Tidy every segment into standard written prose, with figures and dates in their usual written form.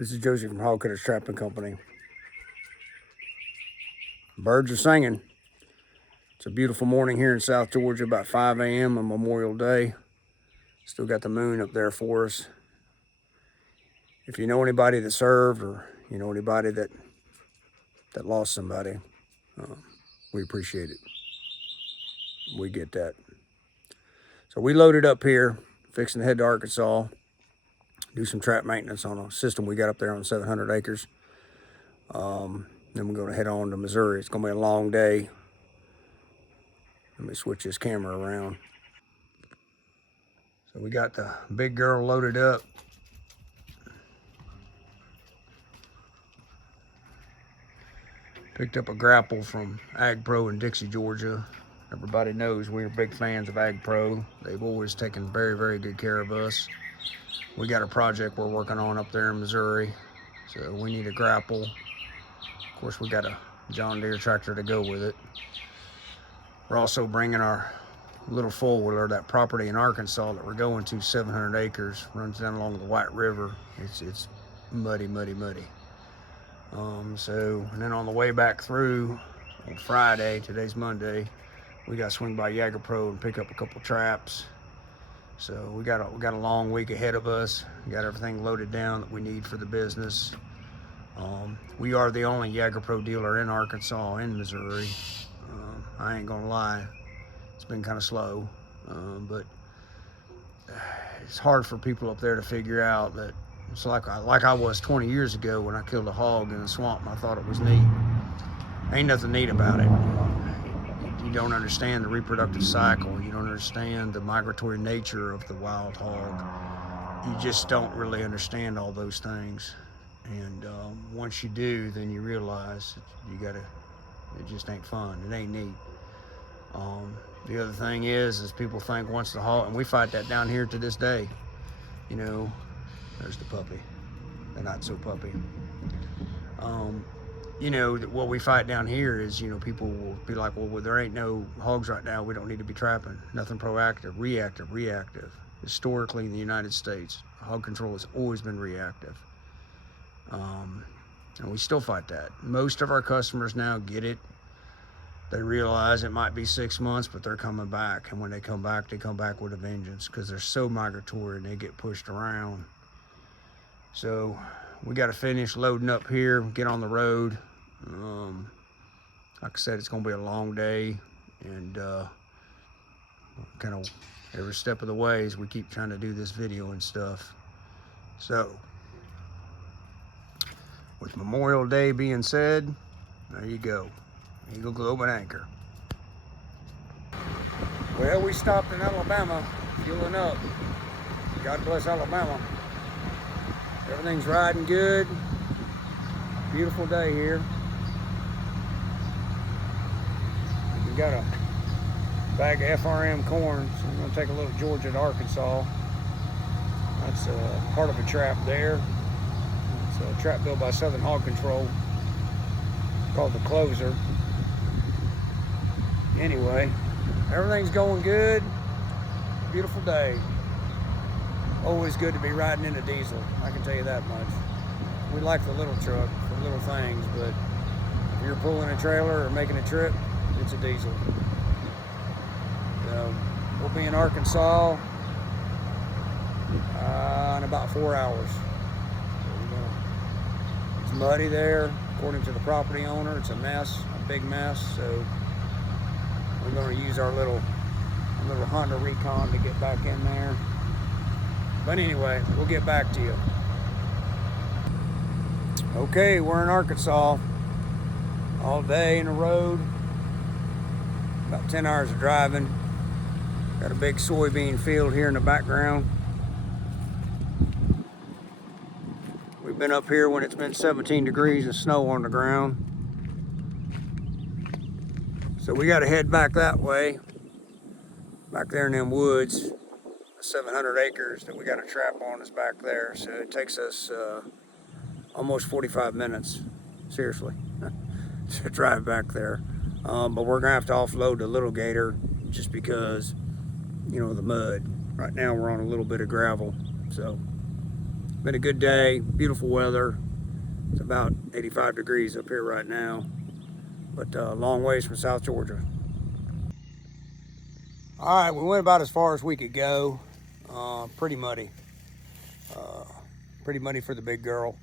This is Josey from Hog Cutters Trapping Company. Birds are singing. It's a beautiful morning here in South Georgia, about 5 a.m. on Memorial Day. Still got the moon up there for us. If you know anybody that served, or you know anybody that lost somebody, we appreciate it. We get that. So we loaded up here, fixing to head to Arkansas, do some trap maintenance on a system we got up there on 700 acres. Then we're going to head on to Missouri. It's going to be a long day. Let me switch this camera around. So we got the big girl loaded up. Picked up a grapple from Ag Pro in Dixie, Georgia. Everybody knows we're big fans of Ag Pro. They've always taken very, very good care of us. We got a project we're working on up there in Missouri, so we need a grapple. Of course, we got a John Deere tractor to go with it. We're also bringing our little four-wheeler. That property in Arkansas that we're going to, 700 acres, runs down along the White River. It's muddy, muddy, muddy. And then on the way back through on Friday, today's Monday, we got to swing by Jagger Pro and pick up a couple traps. So we got a long week ahead of us. We got everything loaded down that we need for the business. We are the only Jagger Pro dealer in Arkansas and Missouri. I ain't gonna lie, it's been kind of slow, but it's hard for people up there to figure out that it's like I was 20 years ago when I killed a hog in the swamp and I thought it was neat. Ain't nothing neat about it. You don't understand the reproductive cycle. You don't understand the migratory nature of the wild hog. You just don't really understand all those things. And once you do, then you realize that it just ain't fun. It ain't neat. The other thing is people think once the hog, and we fight that down here to this day. You know, there's the puppy, the not so puppy. You know, what we fight down here is, you know, people will be like, well, there ain't no hogs right now. We don't need to be trapping. Nothing proactive, reactive. Historically in the United States, hog control has always been reactive. And we still fight that. Most of our customers now get it. They realize it might be 6 months, but they're coming back. And when they come back with a vengeance because they're so migratory and they get pushed around. So we got to finish loading up here, get on the road. Like I said, it's going to be a long day. And kind of every step of the way as we keep trying to do this video and stuff. So with Memorial Day being said, there you go. Eagle Globe and Anchor. Well, we stopped in Alabama, fueling up. God bless Alabama. Everything's riding good. Beautiful day here. We got a bag of FRM corn, so we're going to take a little Georgia to Arkansas. That's part of a trap there. It's a trap built by Southern Hog Control called the Closer. Anyway, everything's going good. Beautiful day. Always good to be riding in a diesel, I can tell you that much. We like the little truck for little things, but if you're pulling a trailer or making a trip, it's a diesel. So we'll be in Arkansas in about 4 hours. It's muddy there, according to the property owner. It's a mess, a big mess. So we're going to use our little Honda Recon to get back in there. But anyway, we'll get back to you. Okay, we're in Arkansas. All day in the road. About 10 hours of driving. Got a big soybean field here in the background. We've been up here when it's been 17 degrees and snow on the ground. So we got to head back that way. Back there in them woods. 700 acres that we got a trap on is back there. So it takes us almost 45 minutes, seriously, to drive back there. But we're gonna have to offload the little gator just because, you know, the mud. Right now we're on a little bit of gravel. So Been a good day, beautiful weather. It's about 85 degrees up here right now, but long ways from South Georgia. All right, we went about as far as we could go. Pretty muddy. Pretty muddy for the big girl.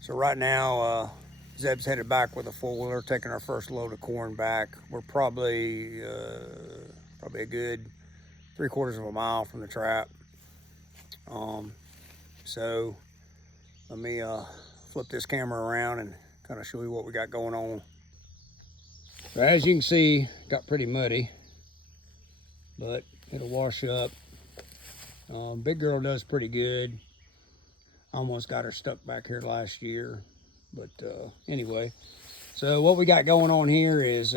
So right now, Zeb's headed back with a four-wheeler, taking our first load of corn back. We're probably a good 3/4 of a mile from the trap. So let me flip this camera around and kind of show you what we got going on. So as you can see, got pretty muddy, but it'll wash up. Big girl does pretty good. Almost got her stuck back here last year, but anyway. So what we got going on here is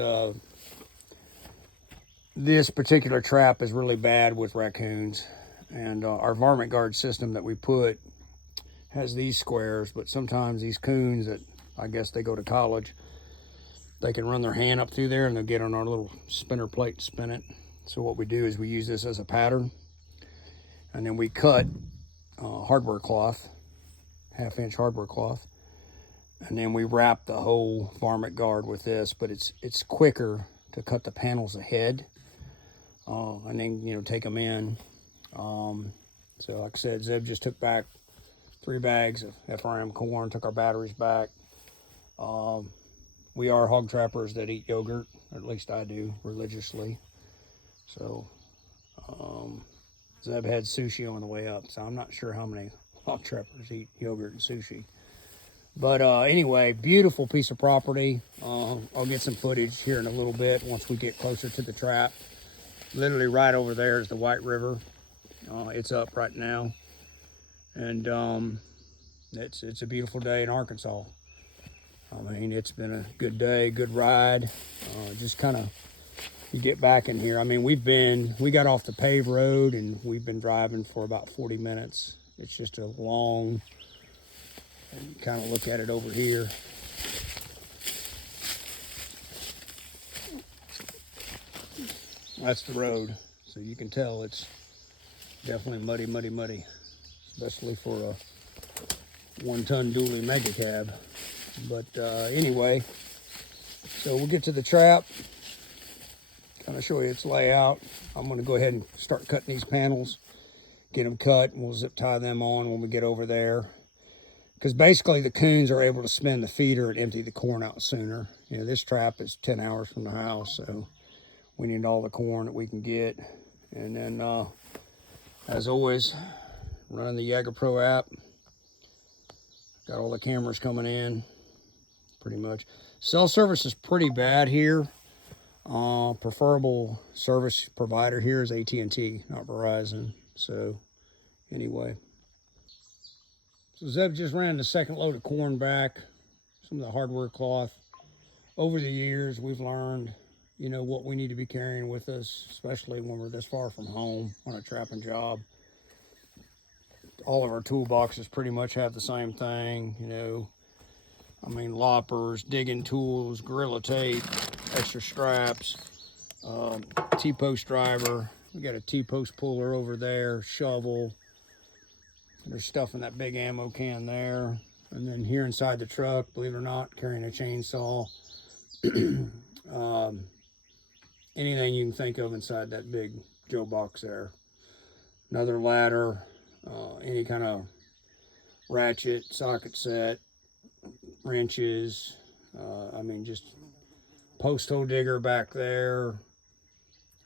this particular trap is really bad with raccoons, and our varmint guard system that we put has these squares, but sometimes these coons that I guess they go to college, they can run their hand up through there and they'll get on our little spinner plate and spin it. So what we do is we use this as a pattern, and then we cut hardware cloth, 1/2 inch hardware cloth, and then we wrap the whole varmint guard with this, but it's quicker to cut the panels ahead, and then take them in. So like I said, Zeb just took back 3 bags of FRM corn, took our batteries back. We are hog trappers that eat yogurt, or at least I do, religiously. So Zeb had sushi on the way up, so I'm not sure how many hog trappers eat yogurt and sushi. But anyway, beautiful piece of property. I'll get some footage here in a little bit once we get closer to the trap. Literally right over there is the White River. It's up right now. And it's a beautiful day in Arkansas. I mean, it's been a good day, good ride. Just kind of, you get back in here. I mean, we got off the paved road and we've been driving for about 40 minutes. It's just a long, and kind of look at it over here. That's the road. So you can tell it's definitely muddy, muddy, muddy, especially for a 1-ton dually mega cab. But anyway, so we'll get to the trap, kind of show you its layout. I'm going to go ahead and start cutting these panels, get them cut, and we'll zip tie them on when we get over there. Because basically the coons are able to spin the feeder and empty the corn out sooner. This trap is 10 hours from the house, so we need all the corn that we can get. And then, as always, running the Jagger Pro app. Got all the cameras coming in, pretty much. Cell service is pretty bad here. Preferable service provider here is AT&T, not Verizon. So anyway, so Zeb just ran the second load of corn back, some of the hardware cloth. Over the years, we've learned, what we need to be carrying with us, especially when we're this far from home on a trapping job. All of our toolboxes pretty much have the same thing, I mean, loppers, digging tools, gorilla tape, extra straps, T-post driver. We got a T-post puller over there, shovel. There's stuff in that big ammo can there. And then here inside the truck, believe it or not, carrying a chainsaw. Anything you can think of inside that big Joe box there. Another ladder, any kind of ratchet, socket set, wrenches. I mean, just post hole digger back there.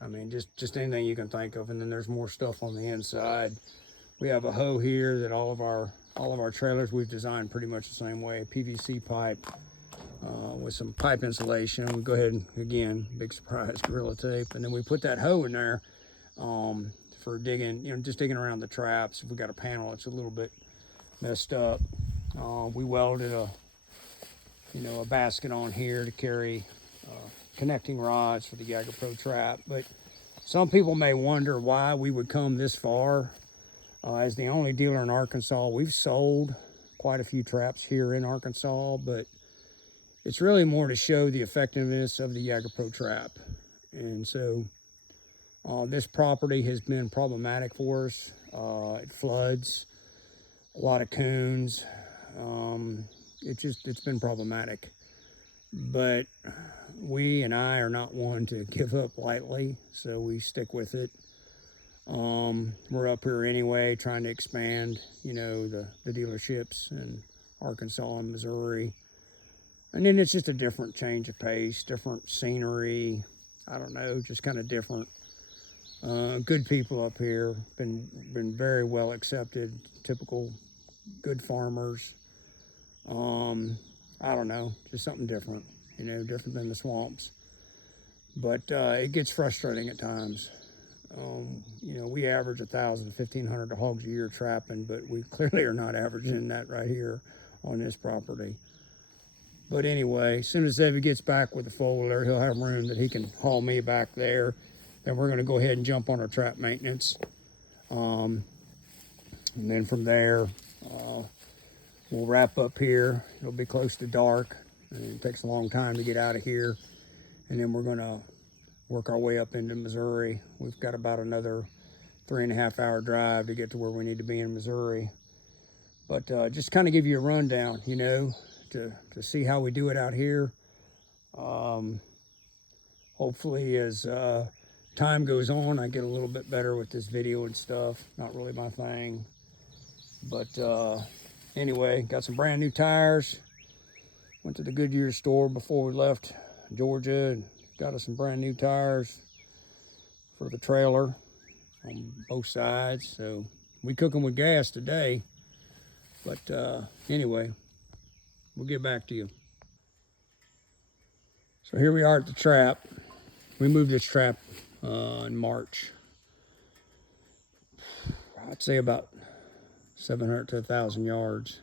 I mean, just anything you can think of. And then there's more stuff on the inside. We have a hoe here that all of our trailers we've designed pretty much the same way. PVC pipe with some pipe insulation. We go ahead and, again, big surprise, gorilla tape. And then we put that hoe in there for digging, just digging around the traps. If we got a panel, it's a little bit messed up. We welded a basket on here to carry connecting rods for the Jagger Pro trap. But some people may wonder why we would come this far. As the only dealer in Arkansas, we've sold quite a few traps here in Arkansas, but it's really more to show the effectiveness of the Jagger Pro trap. And so this property has been problematic for us. It floods. a lot of coons. It's been problematic. But we and I are not one to give up lightly, so we stick with it. We're up here anyway, trying to expand, the dealerships in Arkansas and Missouri. And then it's just a different change of pace, different scenery. I don't know, just kind of different. Good people up here, been very well accepted, typical good farmers. I don't know, just something different, different than the swamps. But it gets frustrating at times. We average 1,000 to 1,500 hogs a year trapping, but we clearly are not averaging that right here on this property. But anyway, as soon as Zebby gets back with the foaler, he'll have room that he can haul me back there. Then we're going to go ahead and jump on our trap maintenance. And then from there, we'll wrap up here. It'll be close to dark. And it takes a long time to get out of here. And then we're going to work our way up into Missouri. We've got about another 3.5 hour drive to get to where we need to be in Missouri. But just kind of give you a rundown, to see how we do it out here. Hopefully as time goes on, I get a little bit better with this video and stuff. Not really my thing. But anyway, got some brand new tires. Went to the Goodyear store before we left Georgia and got us some brand new tires for the trailer on both sides. So we cook them with gas today. But anyway, we'll get back to you. So here we are at the trap. We moved this trap in March. I'd say about 700 to 1,000 yards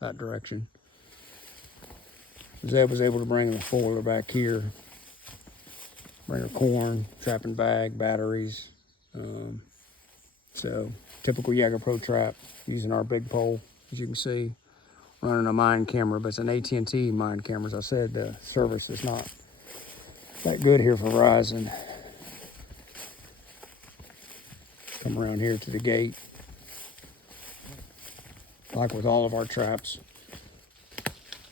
that direction. Zeb was able to bring the foiler back here, bring her corn, trapping bag, batteries. So typical Jaeger Pro trap using our big pole, as you can see, running a mine camera, but it's an AT&T mine camera. As I said, the service is not that good here for Verizon. Come around here to the gate. Like with all of our traps,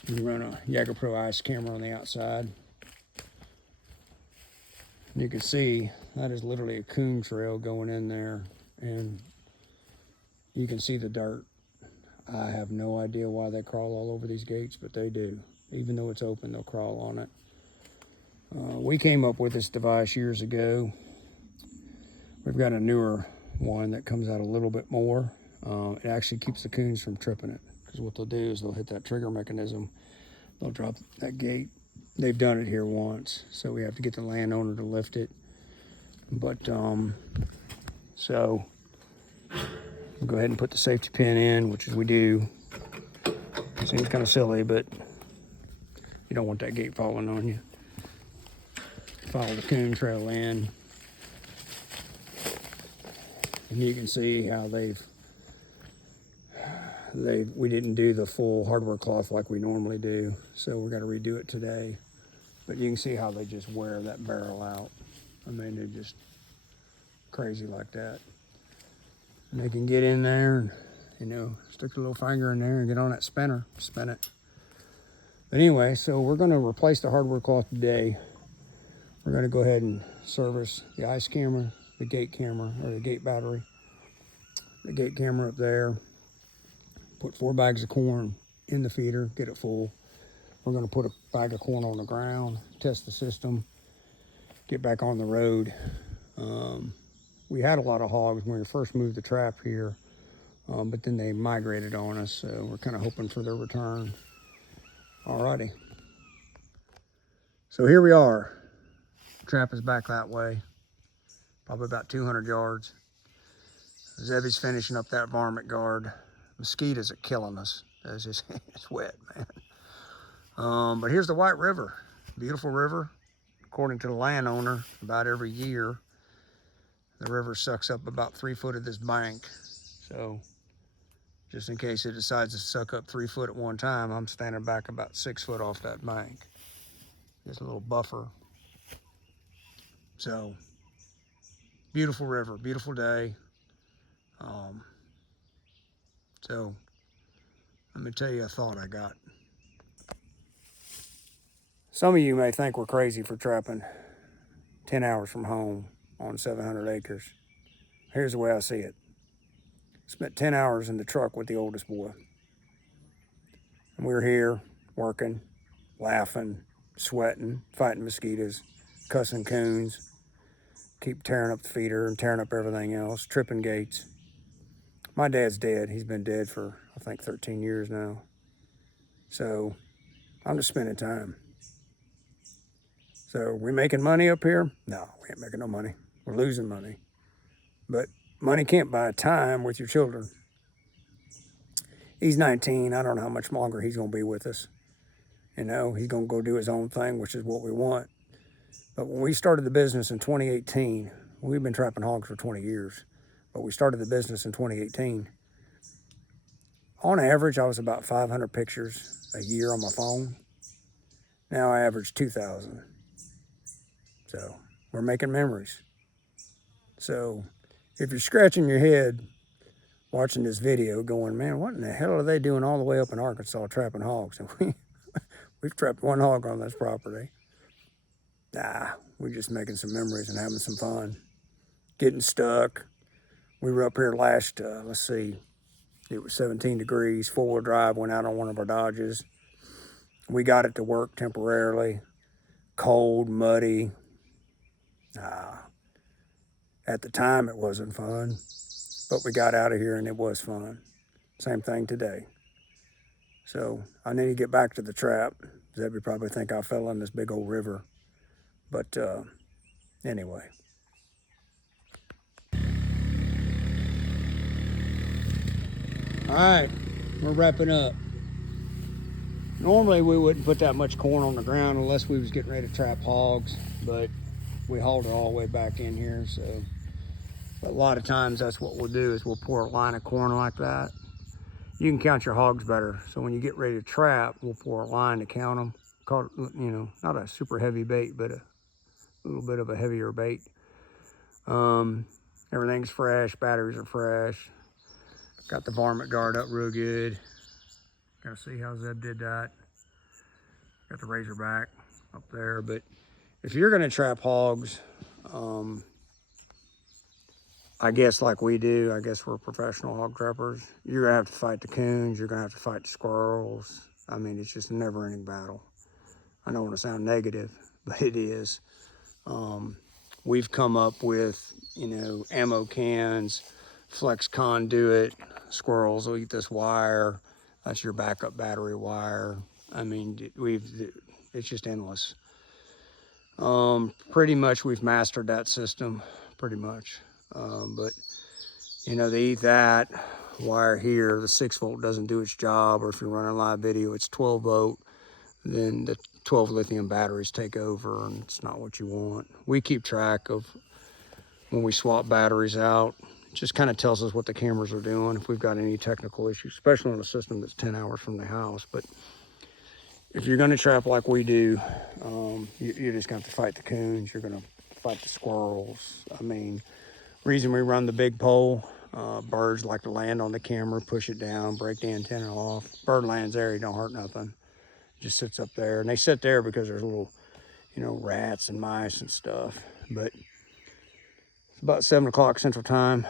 we run a Jaeger Pro ice camera on the outside. You can see that is literally a coon trail going in there, and you can see the dirt. I have no idea why they crawl all over these gates, but they do. Even though it's open, they'll crawl on it. We came up with this device years ago. We've got a newer one that comes out a little bit more. It actually keeps the coons from tripping it, because what they'll do is they'll hit that trigger mechanism. They'll drop that gate. They've done it here once, so we have to get the landowner to lift it. But so we'll go ahead and put the safety pin in, which is we do. Seems kind of silly, but you don't want that gate falling on you. Follow the coon trail in, and you can see how we didn't do the full hardware cloth like we normally do, so we're going to redo it today. But you can see how they just wear that barrel out. I mean, they're just crazy like that. And they can get in there and, stick their little finger in there and get on that spinner, spin it. But anyway, so we're going to replace the hardware cloth today. We're going to go ahead and service the ice camera, the gate camera, or the gate battery. The gate camera up there. Put 4 bags of corn in the feeder, get it full. We're going to put a bag of corn on the ground, test the system, get back on the road. We had a lot of hogs when we first moved the trap here, but then they migrated on us, so we're kind of hoping for their return. Alrighty. So here we are. Trap is back that way, probably about 200 yards. Zebby's finishing up that varmint guard. Mosquitoes are killing us. It's wet, man. But here's the White River, beautiful river. According to the landowner, about every year, the river sucks up about 3 foot of this bank. So just in case it decides to suck up 3 foot at one time, I'm standing back about 6 foot off that bank. Just a little buffer. So beautiful river, beautiful day. So let me tell you a thought I got. Some of you may think we're crazy for trapping 10 hours from home on 700 acres. Here's the way I see it. Spent 10 hours in the truck with the oldest boy. And we were here working, laughing, sweating, fighting mosquitoes, cussing coons, keep tearing up the feeder and tearing up everything else, tripping gates. My dad's dead. He's been dead for, I think, 13 years now. So I'm just spending time. So are we making money up here? No, we ain't making no money. We're losing money. But money can't buy time with your children. He's 19. I don't know how much longer he's going to be with us. You know, he's going to go do his own thing, which is what we want. But when we started the business in 2018, we've been trapping hogs for 20 years, but we started the business in 2018. On average, I was about 500 pictures a year on my phone. Now I average 2,000. So we're making memories. So if you're scratching your head watching this video going, man, what in the hell are they doing all the way up in Arkansas trapping hogs? And we've trapped one hog on this property. Nah, we're just making some memories and having some fun. Getting stuck. We were up here last, let's see, it was 17 degrees, four-wheel drive, went out on one of our Dodges. We got it to work temporarily. Cold, muddy. At the time, it wasn't fun, but we got out of here and it was fun. Same thing today. So I need to get back to the trap. Zebby probably think I fell in this big old river. But anyway. All right, we're wrapping up. Normally we wouldn't put that much corn on the ground unless we was getting ready to trap hogs, but we hauled it all the way back in here. So, but a lot of times that's what we'll do is we'll pour a line of corn like that. You can count your hogs better. So when you get ready to trap, we'll pour a line to count them. Caught, you know, not a super heavy bait, but a little bit of a heavier bait. Everything's fresh, batteries are fresh. Got the varmint guard up real good. Gotta see how Zeb did that. Got the razorback up there, but if you're gonna trap hogs, I guess like we do, I guess we're professional hog trappers. You're gonna have to fight the coons, you're gonna have to fight the squirrels. I mean, it's just a never-ending battle. I don't want to sound negative, but it is. We've come up with, you know, ammo cans, flex conduit, squirrels will eat this wire. That's your backup battery wire. I mean, it's just endless. Pretty much we've mastered that system, pretty much. But, you know, they eat that wire here. The 6-volt doesn't do its job, or if you're running live video, it's 12-volt. Then the 12 lithium batteries take over, and it's not what you want. We keep track of when we swap batteries out. It just kind of tells us what the cameras are doing, if we've got any technical issues, especially on a system that's 10 hours from the house. But if you're gonna trap like we do, you're just gonna have to fight the coons, you're gonna fight the squirrels. I mean, reason we run the big pole, birds like to land on the camera, push it down, break the antenna off. Bird lands there, he don't hurt nothing. Just sits up there, and they sit there because there's little, you know, rats and mice and stuff. But it's about 7 o'clock Central Time.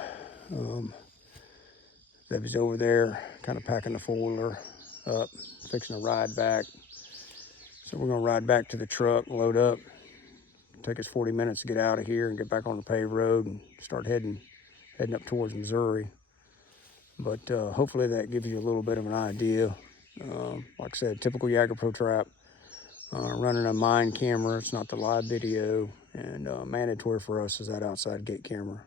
Debbie's over there kind of packing the four-wheeler up, fixing to ride back. So we're gonna ride back to the truck, load up. Take us 40 minutes to get out of here and get back on the paved road and start heading up towards Missouri. But hopefully that gives you a little bit of an idea. Like I said, typical YagerPro trap, running a mine camera. It's not the live video, and mandatory for us is that outside gate camera,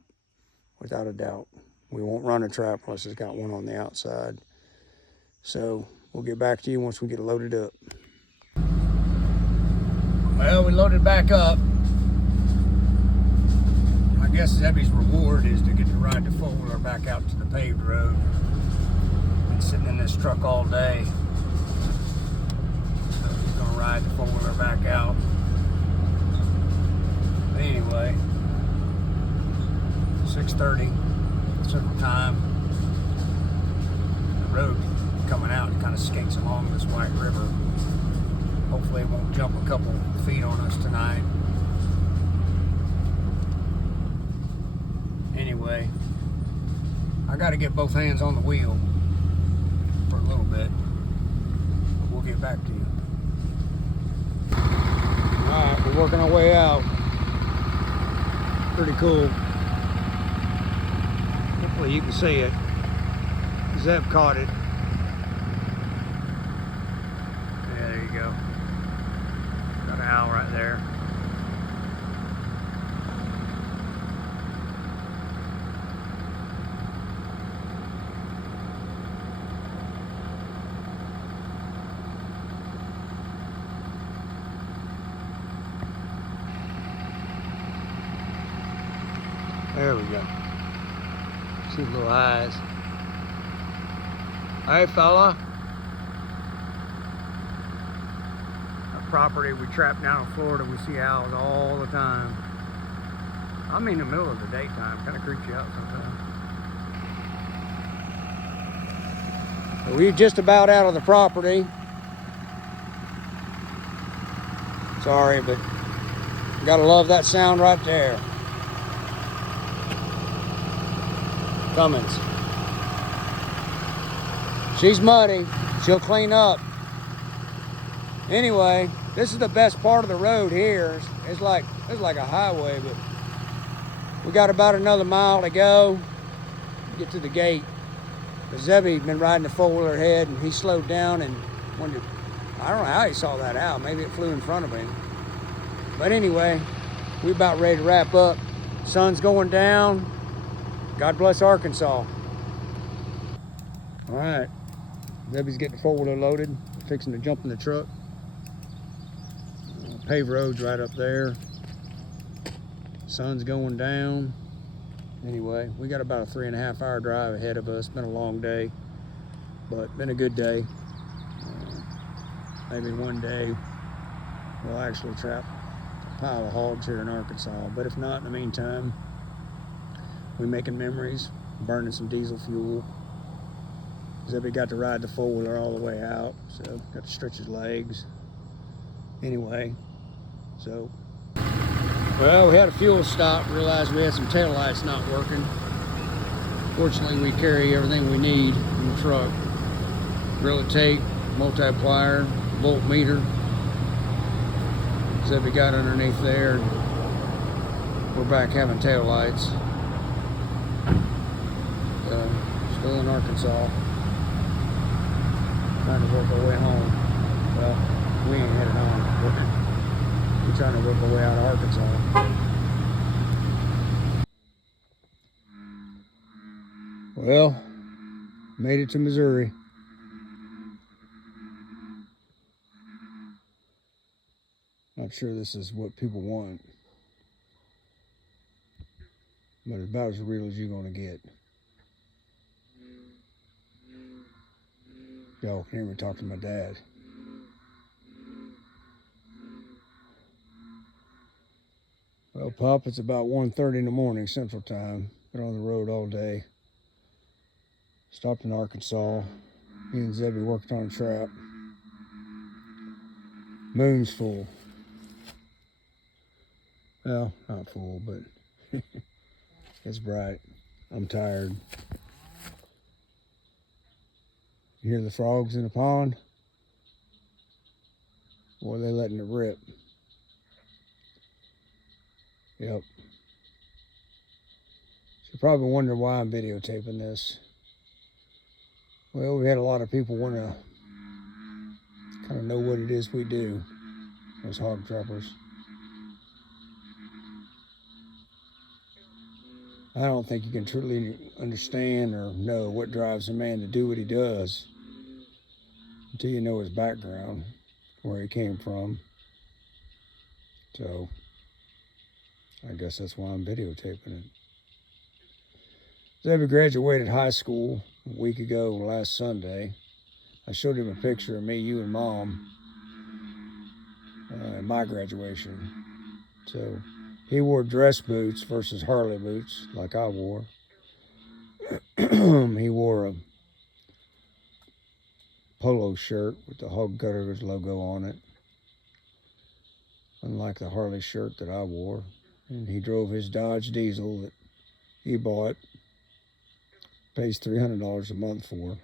without a doubt. We won't run a trap unless it's got one on the outside. So we'll get back to you once we get loaded up. Well, we loaded back up. I guess Zebby's reward is to get to ride the four-wheeler back out to the paved road. Been sitting in this truck all day. So he's gonna ride the four-wheeler back out. But anyway, 6:30 Central Time. road coming out. It kind of skates along this white river. Hopefully it won't jump a couple feet on us tonight. Anyway, I got to get both hands on the wheel for a little bit. But we'll get back to you. Alright, we're working our way out. Pretty cool. Hopefully you can see it. Zeb caught it. Yeah, there you go. Got an owl right there. There we go. See the little eyes. Hey, fella. Our property we trap down in Florida, we see owls all the time. I mean, in the middle of the daytime, kind of creeps you out sometimes. We're just about out of the property. Sorry, but you gotta love that sound right there. Cummins. She's muddy. She'll clean up. Anyway, this is the best part of the road here. It's like a highway, but we got about another mile to go to get to the gate. But Zebby's been riding the four-wheeler ahead, and he slowed down and wondered, I don't know how he saw that out. Maybe it flew in front of him. But anyway, we about ready to wrap up. Sun's going down. God bless Arkansas. All right, Zebby's getting the four-wheeler loaded, fixing to jump in the truck. Paved road's right up there. Sun's going down. Anyway, we got about a 3.5 hour drive ahead of us. Been a long day, but been a good day. Maybe one day we'll actually trap a pile of hogs here in Arkansas. But if not, in the meantime, we're making memories, burning some diesel fuel. Zebby got to ride the four-wheeler all the way out, so got to stretch his legs. Anyway, so, well, we had a fuel stop, realized we had some taillights not working. Fortunately, we carry everything we need in the truck. Gorilla tape, multiplier, voltmeter. Zebby got underneath there, and we're back having taillights. Still in Arkansas, trying to work our way home. Well, we ain't headed home. We're trying to work our way out of Arkansas. Well, made it to Missouri. Not sure this is what people want, but it's about as real as you're gonna get. Y'all can hear me talk to my dad. Well, Pop, it's about 1:30 in the morning Central Time. Been on the road all day. Stopped in Arkansas. Me and Zebby worked on a trap. Moon's full. Well, not full, but it's bright. I'm tired. You hear the frogs in the pond? Boy, they're letting it rip. Yep. So you're probably wondering why I'm videotaping this. Well, we had a lot of people want to kind of know what it is we do as hog trappers. I don't think you can truly understand or know what drives a man to do what he does until you know his background, where he came from. So I guess that's why I'm videotaping it. Zebby graduated high school a week ago last Sunday. I showed him a picture of me, you, and Mom at my graduation. So he wore dress boots versus Harley boots like I wore. He wore polo shirt with the Hog Cutters logo on it, unlike the Harley shirt that I wore. And he drove his Dodge Diesel that he bought, pays $300 a month for,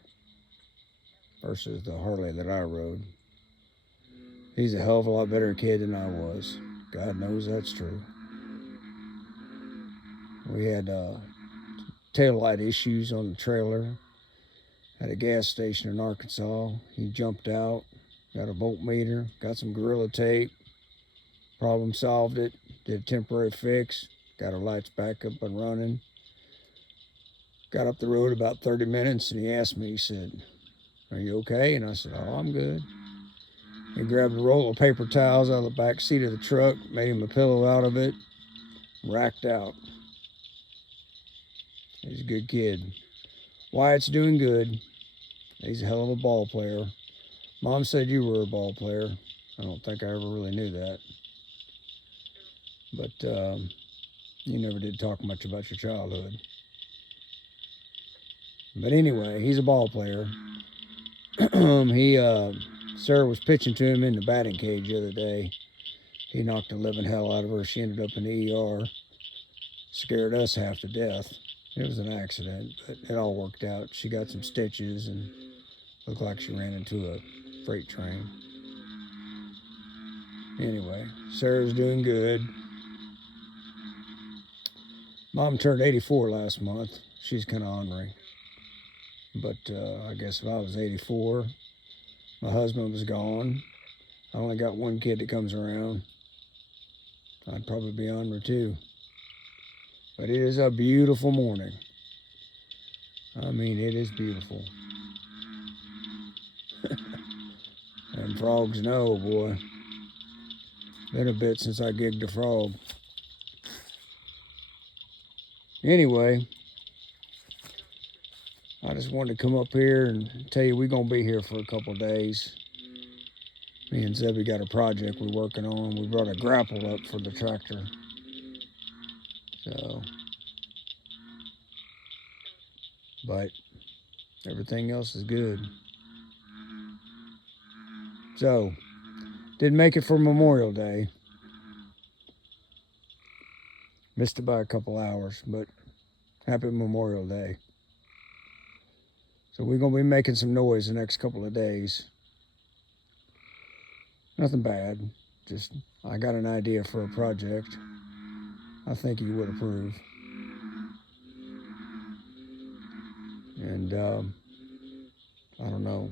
versus the Harley that I rode. He's a hell of a lot better kid than I was. God knows that's true. We had taillight issues on the trailer at a gas station in Arkansas. He jumped out, got a voltmeter, got some Gorilla Tape, problem solved it, did a temporary fix, got our lights back up and running. Got up the road about 30 minutes and he asked me, he said, "Are you okay?" And I said, "Oh, I'm good." He grabbed a roll of paper towels out of the back seat of the truck, made him a pillow out of it, racked out. He's a good kid. Wyatt's doing good. He's a hell of a ball player. Mom said you were a ball player. I don't think I ever really knew that. But you never did talk much about your childhood. But anyway, he's a ball player. Sarah was pitching to him in the batting cage the other day. He knocked the living hell out of her. She ended up in the ER. Scared us half to death. It was an accident, but it all worked out. She got some stitches and looked like she ran into a freight train. Anyway, Sarah's doing good. Mom turned 84 last month. She's kind of ornery. But I guess if I was 84, my husband was gone, I only got one kid that comes around, I'd probably be ornery too. But it is a beautiful morning. I mean, it is beautiful. And frogs know, boy. Been a bit since I gigged a frog. Anyway, I just wanted to come up here and tell you we're going to be here for a couple days. Me and Zebby got a project we're working on. We brought a grapple up for the tractor. So, but everything else is good. So, didn't make it for Memorial Day. Missed it by a couple hours, but happy Memorial Day. So we're going to be making some noise the next couple of days. Nothing bad. Just, I got an idea for a project I think you would approve. And I don't know.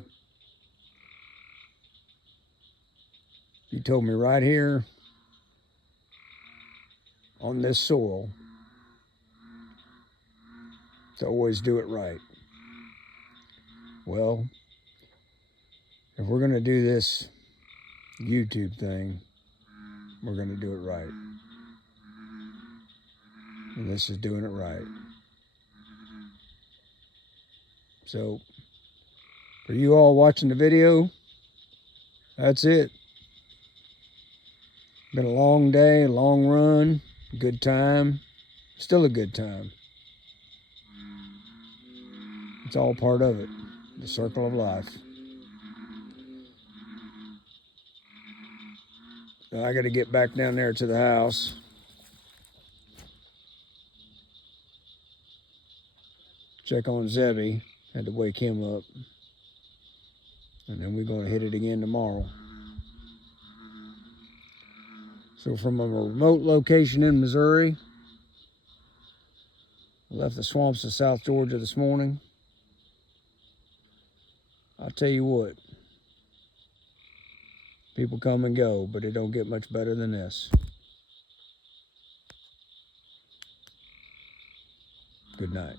You told me right here on this soil to always do it right. Well, if we're going to do this YouTube thing, we're going to do it right. And this is doing it right. So, for you all watching the video, that's it. Been a long day, a long run, good time, still a good time. It's all part of it, the circle of life. Now I got to get back down there to the house. Check on Zebby. Had to wake him up. And then we're going to hit it again tomorrow. So from a remote location in Missouri, I left the swamps of South Georgia this morning. I'll tell you what, people come and go, but it don't get much better than this. Good night.